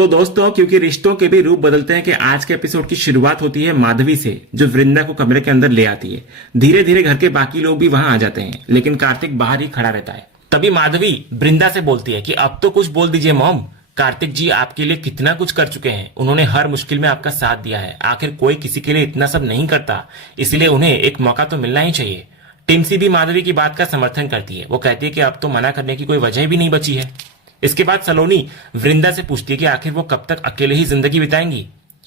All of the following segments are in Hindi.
तो दोस्तों, क्योंकि रिश्तों के भी रूप बदलते हैं कि आज के एपिसोड की शुरुआत होती है माधवी से, जो वृंदा को कमरे के अंदर ले आती है। धीरे धीरे घर के बाकी लोग भी वहां आ जाते हैं, लेकिन कार्तिक बाहर ही खड़ा रहता है। तभी माधवी वृंदा से बोलती है कि अब तो कुछ बोल दीजिए मॉम। कार्तिक जी आपके लिए कितना कुछ कर चुके हैं, उन्होंने हर मुश्किल में आपका साथ दिया है। आखिर कोई किसी के लिए इतना सब नहीं करता, इसलिए उन्हें एक मौका तो मिलना ही चाहिए। टिम्सी भी माधवी की बात का समर्थन करती है। वो कहती है कि अब तो मना करने की कोई वजह भी नहीं बची है। इसके बाद सलोनी वृंदा से पूछती है कि आखिर वो कब तक अकेले ही जिंदगी बिताएंगी।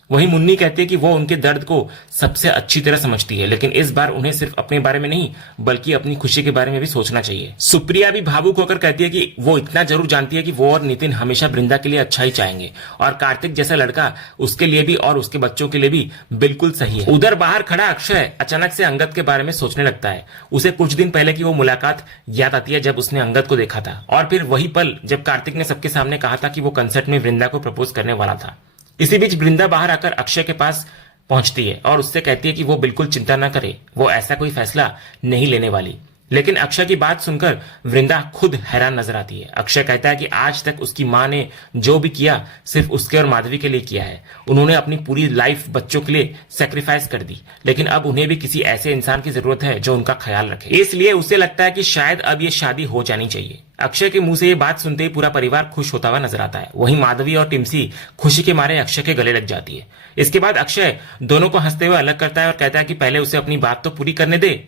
वहीं मुन्नी कहती है कि वो उनके दर्द को सबसे अच्छी तरह समझती है, लेकिन इस बार उन्हें सिर्फ अपने बारे में नहीं बल्कि अपनी खुशी के बारे में भी सोचना चाहिए। सुप्रिया भी भावुक होकर कहती है कि वो इतना जरूर जानती है कि वो और नितिन हमेशा वृंदा के लिए अच्छा ही चाहेंगे और कार्तिक जैसा लड़का उसके लिए भी और उसके बच्चों के लिए भी बिल्कुल सही है। उधर बाहर खड़ा अक्षय अचानक से अंगद के बारे में सोचने लगता है। उसे कुछ दिन पहले की वो मुलाकात याद आती है जब उसने अंगद को देखा था, और फिर वही पल जब कार्तिक ने सबके सामने कहा था कि वो कंसर्ट में वृंदा को प्रपोज करने वाला था। इसी बीच वृंदा बाहर आकर अक्षय के पास पहुंचती है और उससे कहती है कि वो बिल्कुल चिंता न करे, वो ऐसा कोई फैसला नहीं लेने वाली। लेकिन अक्षय की बात सुनकर वृंदा खुद हैरान नजर आती है। अक्षय कहता है कि आज तक उसकी माँ ने जो भी किया सिर्फ उसके और माधवी के लिए किया है। उन्होंने अपनी पूरी लाइफ बच्चों के लिए सेक्रीफाइस कर दी, लेकिन अब उन्हें भी किसी ऐसे इंसान की जरूरत है जो उनका ख्याल रखे। इसलिए उसे लगता है कि शायद अब ये शादी हो जानी चाहिए। अक्षय के मुंह से ये बात सुनते ही पूरा परिवार खुश होता हुआ नजर आता है। वहीं माधवी और टिम्सी खुशी के मारे अक्षय के गले लग जाती है। इसके बाद अक्षय दोनों को हंसते हुए अलग करता है और कहता है कि पहले उसे अपनी बात तो पूरी करने दे।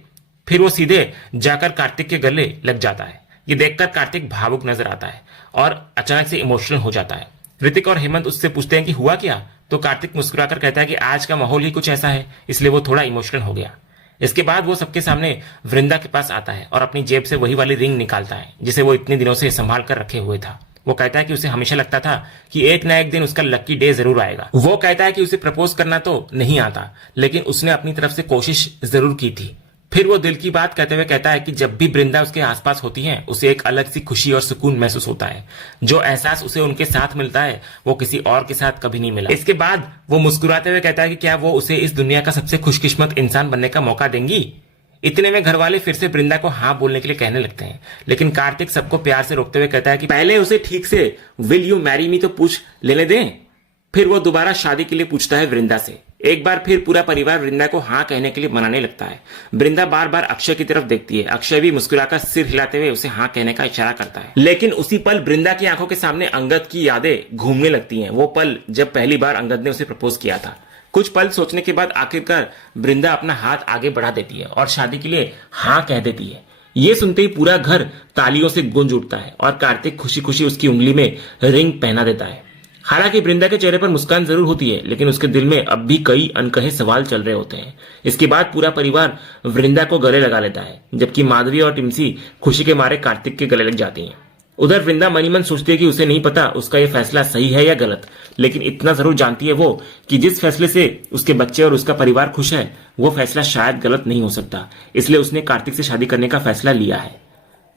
फिर वो सीधे जाकर कार्तिक के गले लग जाता है। ये देखकर कार्तिक भावुक नजर आता है और अचानक से इमोशनल हो जाता है। ऋतिक और हेमंत उससे पूछते हैं कि हुआ क्या, तो कार्तिक मुस्कुराकर कहता है कि आज का माहौल ही कुछ ऐसा है, इसलिए वो थोड़ा इमोशनल हो गया। इसके बाद वो सबके सामने वृंदा के पास आता है और अपनी जेब से वही वाली रिंग निकालता है जिसे वो इतने दिनों से संभाल कर रखे हुए था। वो कहता है कि उसे हमेशा लगता था कि एक ना एक दिन उसका लकी डे जरूर आएगा। वो कहता है कि उसे प्रपोज करना तो नहीं आता, लेकिन उसने अपनी तरफ से कोशिश जरूर की थी। फिर वो दिल की बात कहते हुए कहता है कि जब भी वृंदा उसके आसपास होती है उसे एक अलग सी खुशी और सुकून महसूस होता है। जो एहसास उसे उनके साथ मिलता है वो किसी और के साथ कभी नहीं मिला। इसके बाद वो मुस्कुराते हुए कहता है कि क्या वो उसे इस दुनिया का सबसे खुशकिस्मत इंसान बनने का मौका देंगी। इतने में घर वाले फिर से वृंदा को हाँ बोलने के लिए कहने लगते हैं, लेकिन कार्तिक सबको प्यार से रोकते हुए कहता है कि पहले उसे ठीक से विल यू मैरी मी तो पूछ लेने दें। फिर वो दोबारा शादी के लिए पूछता है वृंदा से। एक बार फिर पूरा परिवार वृंदा को हाँ कहने के लिए मनाने लगता है। वृंदा बार बार अक्षय की तरफ देखती है। अक्षय भी मुस्कुराकर सिर हिलाते हुए उसे हाँ कहने का इशारा करता है, लेकिन उसी पल वृंदा की आंखों के सामने अंगद की यादें घूमने लगती हैं। वो पल जब पहली बार अंगद ने उसे प्रपोज किया था। कुछ पल सोचने के बाद आखिरकार वृंदा अपना हाथ आगे बढ़ा देती है और शादी के लिए हाँ कह देती है। ये सुनते ही पूरा घर तालियों से गूंज उठता है और कार्तिक खुशी खुशी उसकी उंगली में रिंग पहना देता है। हालांकि वृंदा के चेहरे पर मुस्कान जरूर होती है, लेकिन उसके दिल में अब भी कई अनकहे सवाल चल रहे होते हैं। इसके बाद पूरा परिवार वृंदा को गले लगा लेता है, जबकि माधवी और टिम्सी खुशी के मारे कार्तिक के गले लग जाती हैं। उधर वृंदा मनी मन सोचती है कि उसे नहीं पता उसका यह फैसला सही है या गलत, लेकिन इतना जरूर जानती है वो कि जिस फैसले से उसके बच्चे और उसका परिवार खुश है वो फैसला शायद गलत नहीं हो सकता। इसलिए उसने कार्तिक से शादी करने का फैसला लिया है।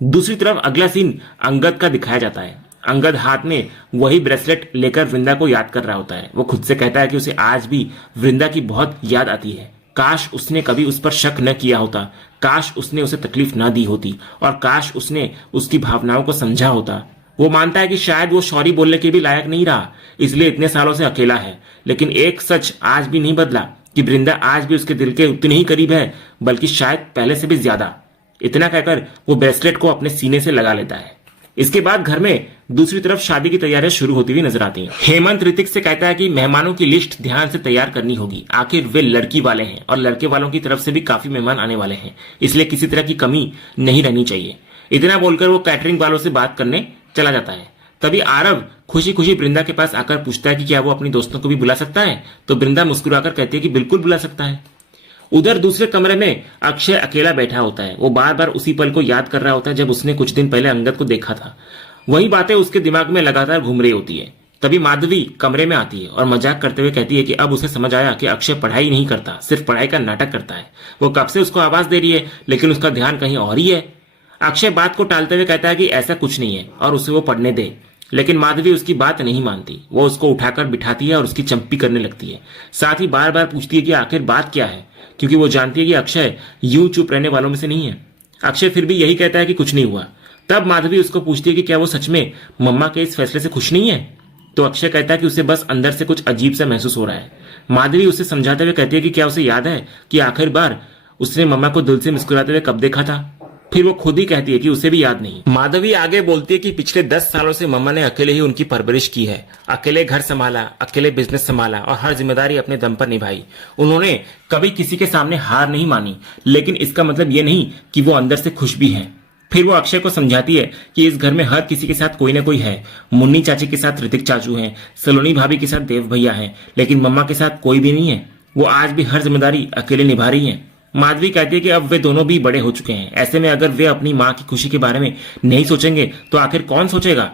दूसरी तरफ अगला सीन अंगद का दिखाया जाता है। अंगद हाथ में वही ब्रेसलेट लेकर वृंदा को याद कर रहा होता है। वो खुद से कहता है कि उसे आज भी वृंदा की बहुत याद आती है। काश उसने कभी उस पर शक न किया होता, काश उसने उसे तकलीफ ना दी होती और काश उसने उसकी भावनाओं को समझा होता। वो मानता है कि शायद वो सॉरी बोलने के भी लायक नहीं रहा, इसलिए इतने सालों से अकेला है। लेकिन एक सच आज भी नहीं बदला कि वृंदा आज भी उसके दिल के उतनी ही करीब है, बल्कि शायद पहले से भी ज्यादा। इतना कहकर वो ब्रेसलेट को अपने सीने से लगा लेता है। इसके बाद घर में दूसरी तरफ शादी की तैयारियां शुरू होती हुई नजर आती हैं। हेमंत ऋतिक से कहता है कि मेहमानों की लिस्ट ध्यान से तैयार करनी होगी। आखिर वे लड़की वाले हैं और लड़के वालों की तरफ से भी काफी मेहमान आने वाले हैं, इसलिए किसी तरह की कमी नहीं रहनी चाहिए। इतना बोलकर वो कैटरिंग वालों से बात करने चला जाता है। तभी आरव खुशी खुशी वृंदा के पास आकर पूछता है कि क्या वो अपनी दोस्तों को भी बुला सकता है, तो वृंदा मुस्कुराकर कहती है कि बिल्कुल बुला सकता है। उधर दूसरे कमरे में अक्षय अकेला बैठा होता है। वो बार बार उसी पल को याद कर रहा होता है जब उसने कुछ दिन पहले अंगद को देखा था। वही बातें उसके दिमाग में लगातार घूम रही होती है। तभी माधवी कमरे में आती है और मजाक करते हुए कहती है कि अब उसे समझ आया कि अक्षय पढ़ाई नहीं करता, सिर्फ पढ़ाई का नाटक करता है। वो कब से उसको आवाज दे रही है, लेकिन उसका ध्यान कहीं और ही है। अक्षय बात को टालते हुए कहता है कि ऐसा कुछ नहीं है और उसे वो पढ़ने दे, लेकिन माधवी उसकी बात नहीं मानती। वो उसको उठाकर बिठाती है और उसकी चंपी करने लगती है। साथ ही बार बार पूछती है कि आखिर बात क्या है, क्योंकि वो जानती है कि अक्षय यूं चुप रहने वालों में से नहीं है। अक्षय फिर भी यही कहता है कि कुछ नहीं हुआ। तब माधवी उसको पूछती है कि क्या वो सच में मम्मा के इस फैसले से खुश नहीं है, तो अक्षय कहता है कि उसे बस अंदर से कुछ अजीब सा महसूस हो रहा है। माधवी उसे समझाते हुए कहती है कि क्या उसे याद है कि आखिर बार उसने मम्मा को दिल से मुस्कुराते हुए कब देखा था। फिर वो खुद ही कहती है कि उसे भी याद नहीं। माधवी आगे बोलती है कि पिछले 10 सालों से मम्मा ने अकेले ही उनकी परवरिश की है, अकेले घर संभाला, अकेले बिजनेस संभाला और हर जिम्मेदारी अपने दम पर निभाई। उन्होंने कभी किसी के सामने हार नहीं मानी, लेकिन इसका मतलब ये नहीं कि वो अंदर से खुश भी हैं। फिर वो अक्षय को समझाती है कि इस घर में हर किसी के साथ कोई ना कोई है। मुन्नी चाची के साथ ऋतिक चाचू हैं, सलोनी भाभी के साथ देव भैया हैं, लेकिन मम्मा के साथ कोई भी नहीं है। वो आज भी हर जिम्मेदारी अकेले निभा रही हैं। माधवी कहती है कि अब वे दोनों भी बड़े हो चुके हैं, ऐसे में अगर वे अपनी माँ की खुशी के बारे में नहीं सोचेंगे तो आखिर कौन सोचेगा।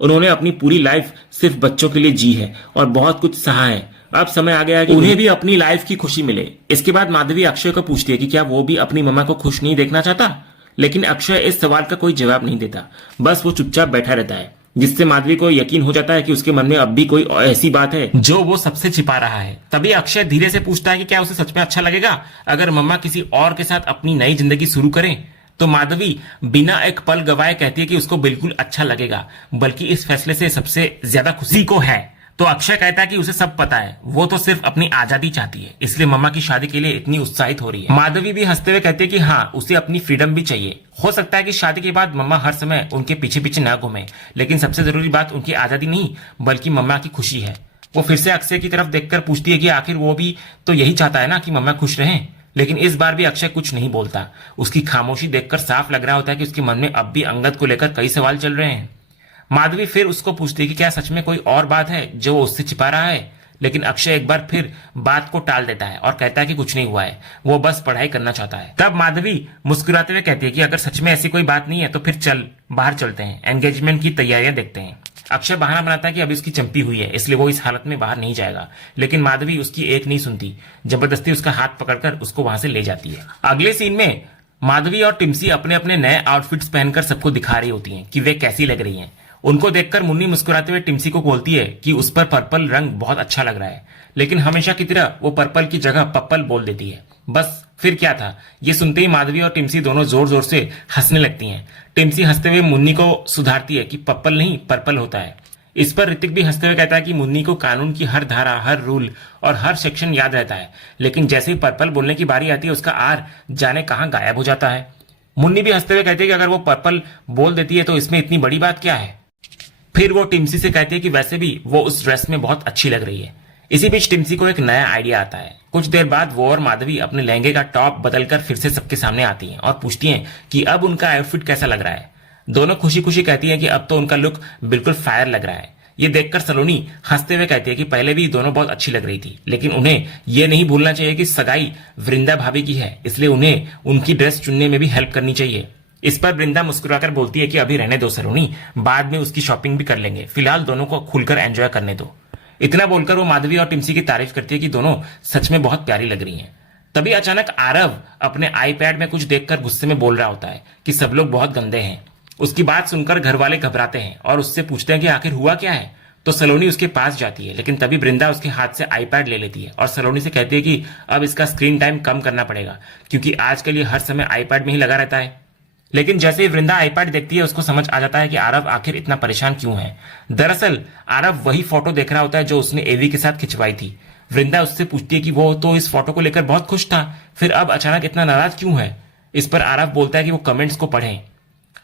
उन्होंने अपनी पूरी लाइफ सिर्फ बच्चों के लिए जी है और बहुत कुछ सहा है। अब समय आ गया है कि उन्हें भी अपनी लाइफ की खुशी मिले। इसके बाद माधवी अक्षय को पूछती है कि क्या वो भी अपनी मम्मा को खुश नहीं देखना चाहता, लेकिन अक्षय इस सवाल का कोई जवाब नहीं देता, बस वो चुपचाप बैठा रहता है, जिससे माधवी को यकीन हो जाता है कि उसके मन में अब भी कोई ऐसी बात है जो वो सबसे छिपा रहा है। तभी अक्षय धीरे से पूछता है कि क्या उसे सच में अच्छा लगेगा अगर मम्मा किसी और के साथ अपनी नई जिंदगी शुरू करें। तो माधवी बिना एक पल गवाए कहती है कि उसको बिल्कुल अच्छा लगेगा, बल्कि इस फैसले से सबसे ज्यादा खुशी को है। तो अक्षय कहता है कि उसे सब पता है, वो तो सिर्फ अपनी आजादी चाहती है, इसलिए मम्मा की शादी के लिए इतनी उत्साहित हो रही है। माधवी भी हंसते हुए कहती है कि हाँ, उसे अपनी फ्रीडम भी चाहिए। हो सकता है कि शादी के बाद मम्मा हर समय उनके पीछे पीछे ना घूमे, लेकिन सबसे जरूरी बात उनकी आजादी नहीं बल्कि मम्मा की खुशी है। वो फिर से अक्षय की तरफ देखकर पूछती है कि आखिर वो भी तो यही चाहता है ना कि मम्मा खुश रहें। लेकिन इस बार भी अक्षय कुछ नहीं बोलता। उसकी खामोशी देखकर साफ लग रहा होता है कि उसके मन में अब भी अंगद को लेकर कई सवाल चल रहे हैं। माधवी फिर उसको पूछती है कि क्या सच में कोई और बात है जो वो उससे छिपा रहा है, लेकिन अक्षय एक बार फिर बात को टाल देता है और कहता है कि कुछ नहीं हुआ है, वो बस पढ़ाई करना चाहता है। तब माधवी मुस्कुराते हुए कहती है कि अगर सच में ऐसी कोई बात नहीं है तो फिर चल बाहर चलते हैं, एंगेजमेंट की तैयारियां देखते हैं। अक्षय बहाना बनाता है कि अभी उसकी चंपी हुई है, इसलिए वो इस हालत में बाहर नहीं जाएगा, लेकिन माधवी उसकी एक नहीं सुनती, जबरदस्ती उसका हाथ पकड़कर उसको वहां से ले जाती है। अगले सीन में माधवी और टिम्सी अपने अपने नए आउटफिट्स पहनकर सबको दिखा रही होती हैं कि वे कैसी लग रही हैं। उनको देखकर मुन्नी मुस्कुराते हुए टिम्सी को बोलती है कि उस पर पर्पल रंग बहुत अच्छा लग रहा है, लेकिन हमेशा की तरह वो पर्पल की जगह पप्पल बोल देती है। बस फिर क्या था, ये सुनते ही माधवी और टिम्सी दोनों जोर जोर से हंसने लगती हैं। टिम्सी हंसते हुए मुन्नी को सुधारती है कि पप्पल नहीं पर्पल होता है। इस पर ऋतिक भी हंसते हुए कहता है कि मुन्नी को कानून की हर धारा, हर रूल और हर सेक्शन याद रहता है, लेकिन जैसे ही पर्पल बोलने की बारी आती है उसका आर जाने कहां गायब हो जाता है। मुन्नी भी हंसते हुए कहती है कि अगर वो पर्पल बोल देती है तो इसमें इतनी बड़ी बात क्या है। फिर वो टिम्सी से कहती है कि वैसे भी वो उस ड्रेस में बहुत अच्छी लग रही है। इसी बीच टिम्सी को एक नया आइडिया आता है। कुछ देर बाद वो और माधवी अपने लहंगे का टॉप बदलकर फिर से सबके सामने आती हैं और पूछती हैं कि अब उनका आउटफिट कैसा लग रहा है। दोनों खुशी खुशी कहती हैं कि अब तो उनका लुक बिल्कुल फायर लग रहा है। ये देखकर सलोनी हंसते हुए कहती है कि पहले भी दोनों बहुत अच्छी लग रही थी, लेकिन उन्हें यह नहीं भूलना चाहिए कि सगाई वृंदा भाभी की है, इसलिए उन्हें उनकी ड्रेस चुनने में भी हेल्प करनी चाहिए। इस पर वृंदा मुस्कुराकर बोलती है कि अभी रहने दो सलोनी, बाद में उसकी शॉपिंग भी कर लेंगे, फिलहाल दोनों को खुलकर एंजॉय करने दो। इतना बोलकर वो माधवी और टिम्सी की तारीफ करती है कि दोनों सच में बहुत प्यारी लग रही हैं। तभी अचानक आरव अपने आईपैड में कुछ देखकर गुस्से में बोल रहा होता है कि सब लोग बहुत गंदे हैं। उसकी बात सुनकर घर वाले घबराते हैं और उससे पूछते हैं कि आखिर हुआ क्या है। तो सलोनी उसके पास जाती है, लेकिन तभी वृंदा उसके हाथ से आईपैड ले लेती है और सलोनी से कहती है कि अब इसका स्क्रीन टाइम कम करना पड़ेगा, क्योंकि आजकल ये हर समय आईपैड में ही लगा रहता है। लेकिन जैसे ही वृंदा आईपैड देखती है उसको समझ आ जाता है कि आरव आखिर इतना परेशान क्यों है। दरअसल आरव वही फोटो देख रहा होता है जो उसने एवी के साथ खिंचवाई थी। वृंदा उससे पूछती है कि वो तो इस फोटो को लेकर बहुत खुश था, फिर अब अचानक इतना नाराज क्यों है। इस पर आरव बोलता है कि वो कमेंट्स को पढ़ें,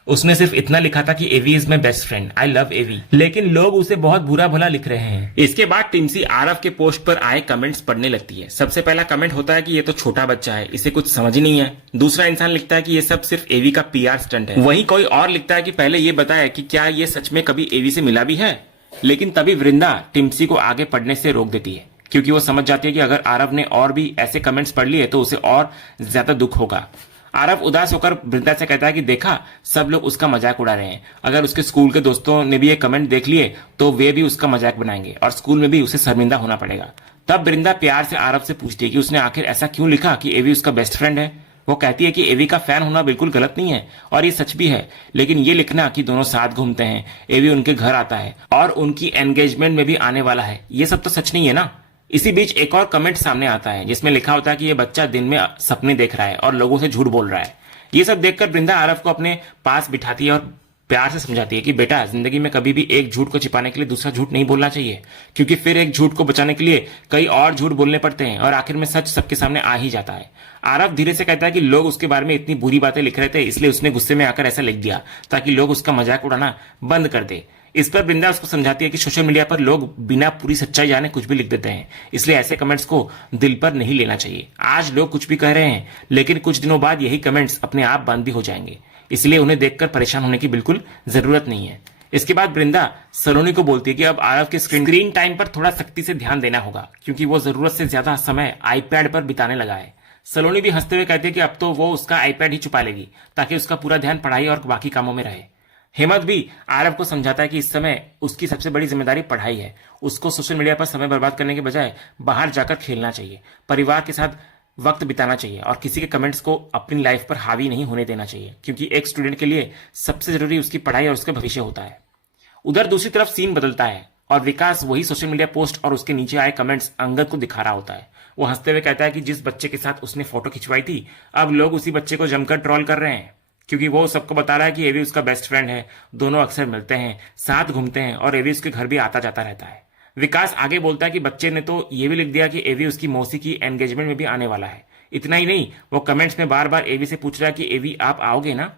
उसने सिर्फ इतना लिखा था कि Avi is my best friend, I love Avi, लेकिन लोग उसे बहुत बुरा भला लिख रहे हैं। इसके बाद टिम्सी आरव के पोस्ट पर आए कमेंट्स पढ़ने लगती है। सबसे पहला कमेंट होता है कि ये तो छोटा बच्चा है, इसे कुछ समझ ही नहीं है। दूसरा इंसान लिखता है कि ये सब सिर्फ एवी का पीआर स्टंट है। वहीं कोई और लिखता है कि पहले ये बताए कि क्या ये सच में कभी एवी से मिला भी है। लेकिन तभी वृंदा टिम्सी को आगे पढ़ने से रोक देती है, क्योंकि वो समझ जाती है कि अगर आरव ने और भी ऐसे कमेंट्स पढ़ लिए तो उसे और ज्यादा दुख होगा। आरव उदास होकर वृंदा से कहता है कि देखा, सब लोग उसका मजाक उड़ा रहे हैं, अगर उसके स्कूल के दोस्तों ने भी ये कमेंट देख लिए तो वे भी उसका मजाक बनाएंगे और स्कूल में भी उसे शर्मिंदा होना पड़ेगा। तब वृंदा प्यार से आरव से पूछती है कि उसने आखिर ऐसा क्यों लिखा कि एवी उसका बेस्ट फ्रेंड है। वो कहती है कि एवी का फैन होना बिल्कुल गलत नहीं है और ये सच भी है, लेकिन ये लिखना कि दोनों साथ घूमते हैं, एवी उनके घर आता है और उनकी एंगेजमेंट में भी आने वाला है, ये सब तो सच नहीं है ना। इसी बीच एक और कमेंट सामने आता है जिसमें लिखा होता है कि ये बच्चा दिन में सपने देख रहा है और लोगों से झूठ बोल रहा है। ये सब देखकर वृंदा आरव को अपने पास बिठाती है और प्यार से समझाती है कि बेटा जिंदगी में कभी भी एक झूठ को छिपाने के लिए दूसरा झूठ नहीं बोलना चाहिए, क्योंकि फिर एक झूठ को बचाने के लिए कई और झूठ बोलने पड़ते हैं और आखिर में सच सबके सामने आ ही जाता है। आरव धीरे से कहता है कि लोग उसके बारे में इतनी बुरी बातें लिख रहे थे, इसलिए उसने गुस्से में आकर ऐसा लिख दिया ताकि लोग उसका मजाक उड़ाना बंद कर दे। इस पर वृंदा उसको समझाती है कि सोशल मीडिया पर लोग बिना पूरी सच्चाई जाने कुछ भी लिख देते हैं, इसलिए ऐसे कमेंट्स को दिल पर नहीं लेना चाहिए। आज लोग कुछ भी कह रहे हैं, लेकिन कुछ दिनों बाद यही कमेंट्स अपने आप बंद भी हो जाएंगे, इसलिए उन्हें देखकर परेशान होने की बिल्कुल जरूरत नहीं है। इसके बाद वृंदा सलोनी को बोलती है कि अब आरव के स्क्रीन टाइम पर थोड़ा सख्ती से ध्यान देना होगा, क्योंकि वो जरूरत से ज्यादा समय आईपैड पर बिताने लगा है। सलोनी भी हंसते हुए कहती है कि अब तो वो उसका आईपैड ही छुपा लेगी ताकि उसका पूरा ध्यान पढ़ाई और बाकी कामों में रहे। हेमंत भी आरव को समझाता है कि इस समय उसकी सबसे बड़ी जिम्मेदारी पढ़ाई है, उसको सोशल मीडिया पर समय बर्बाद करने के बजाय बाहर जाकर खेलना चाहिए, परिवार के साथ वक्त बिताना चाहिए और किसी के कमेंट्स को अपनी लाइफ पर हावी नहीं होने देना चाहिए, क्योंकि एक स्टूडेंट के लिए सबसे जरूरी उसकी पढ़ाई और उसका भविष्य होता है। उधर दूसरी तरफ सीन बदलता है और विकास वही सोशल मीडिया पोस्ट और उसके नीचे आए कमेंट्स अंगद को दिखा रहा होता है। वो हंसते हुए कहता है कि जिस बच्चे के साथ उसने फोटो खिंचवाई थी, अब लोग उसी बच्चे को जमकर ट्रोल कर रहे हैं, क्योंकि वो सबको बता रहा है कि एवी उसका बेस्ट फ्रेंड है, दोनों अक्सर मिलते हैं, साथ घूमते हैं और एवी उसके घर भी आता जाता रहता है। विकास आगे बोलता है कि बच्चे ने तो ये भी लिख दिया कि एवी उसकी मौसी की एंगेजमेंट में भी आने वाला है। इतना ही नहीं, वो कमेंट्स में बार बार एवी से पूछ रहा है कि एवी आप आओगे ना।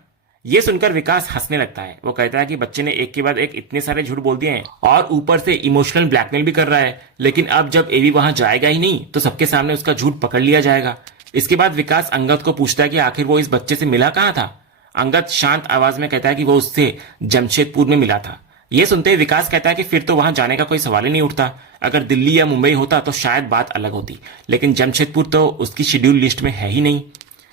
ये सुनकर विकास हंसने लगता है। वो कहता है कि बच्चे ने एक के बाद एक इतने सारे झूठ बोल दिए हैं और ऊपर से इमोशनल ब्लैकमेल भी कर रहा है, लेकिन अब जब एवी वहां जाएगा ही नहीं तो सबके सामने उसका झूठ पकड़ लिया जाएगा। इसके बाद विकास अंगद को पूछता है कि आखिर वो इस बच्चे से मिला कहाँ था। अंगद शांत आवाज में कहता है कि वो उससे जमशेदपुर में मिला था। यह सुनते ही विकास कहता है कि फिर तो वहां जाने का कोई सवाल ही नहीं उठता। अगर दिल्ली या मुंबई होता तो शायद बात अलग होती, लेकिन जमशेदपुर तो उसकी शेड्यूल लिस्ट में है ही नहीं।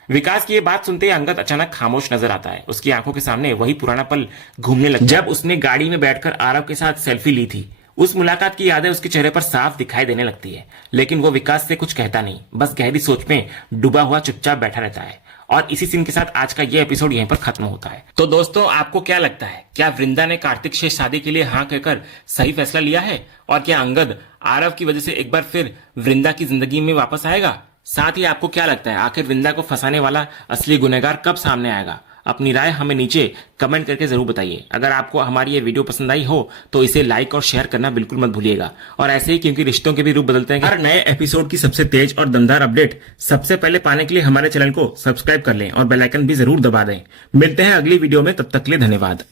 विकास की ये बात सुनते ही अंगद अचानक खामोश नजर आता है। उसकी आंखों के सामने वही पुराना पल घूमने लगा जब उसने गाड़ी में बैठकर आरव के साथ सेल्फी ली थी। उस मुलाकात की यादें उसके चेहरे पर साफ दिखाई देने लगती है, लेकिन वो विकास से कुछ कहता नहीं, बस गहरी सोच में डूबा हुआ चुपचाप बैठा रहता है। और इसी सीन के साथ आज का ये एपिसोड यहीं पर खत्म होता है। तो दोस्तों, आपको क्या लगता है, क्या वृंदा ने कार्तिक से शादी के लिए हाँ कहकर सही फैसला लिया है? और क्या अंगद आरव की वजह से एक बार फिर वृंदा की जिंदगी में वापस आएगा? साथ ही आपको क्या लगता है, आखिर वृंदा को फंसाने वाला असली गुनहगार कब सामने आएगा? अपनी राय हमें नीचे कमेंट करके जरूर बताइए। अगर आपको हमारी ये वीडियो पसंद आई हो तो इसे लाइक और शेयर करना बिल्कुल मत भूलिएगा। और ऐसे ही, क्योंकि रिश्तों के भी रूप बदलते हैं, हर नए एपिसोड की सबसे तेज और दमदार अपडेट सबसे पहले पाने के लिए हमारे चैनल को सब्सक्राइब कर लें और बेल आइकन भी जरूर दबा दें। मिलते हैं अगली वीडियो में, तब तक के लिए धन्यवाद।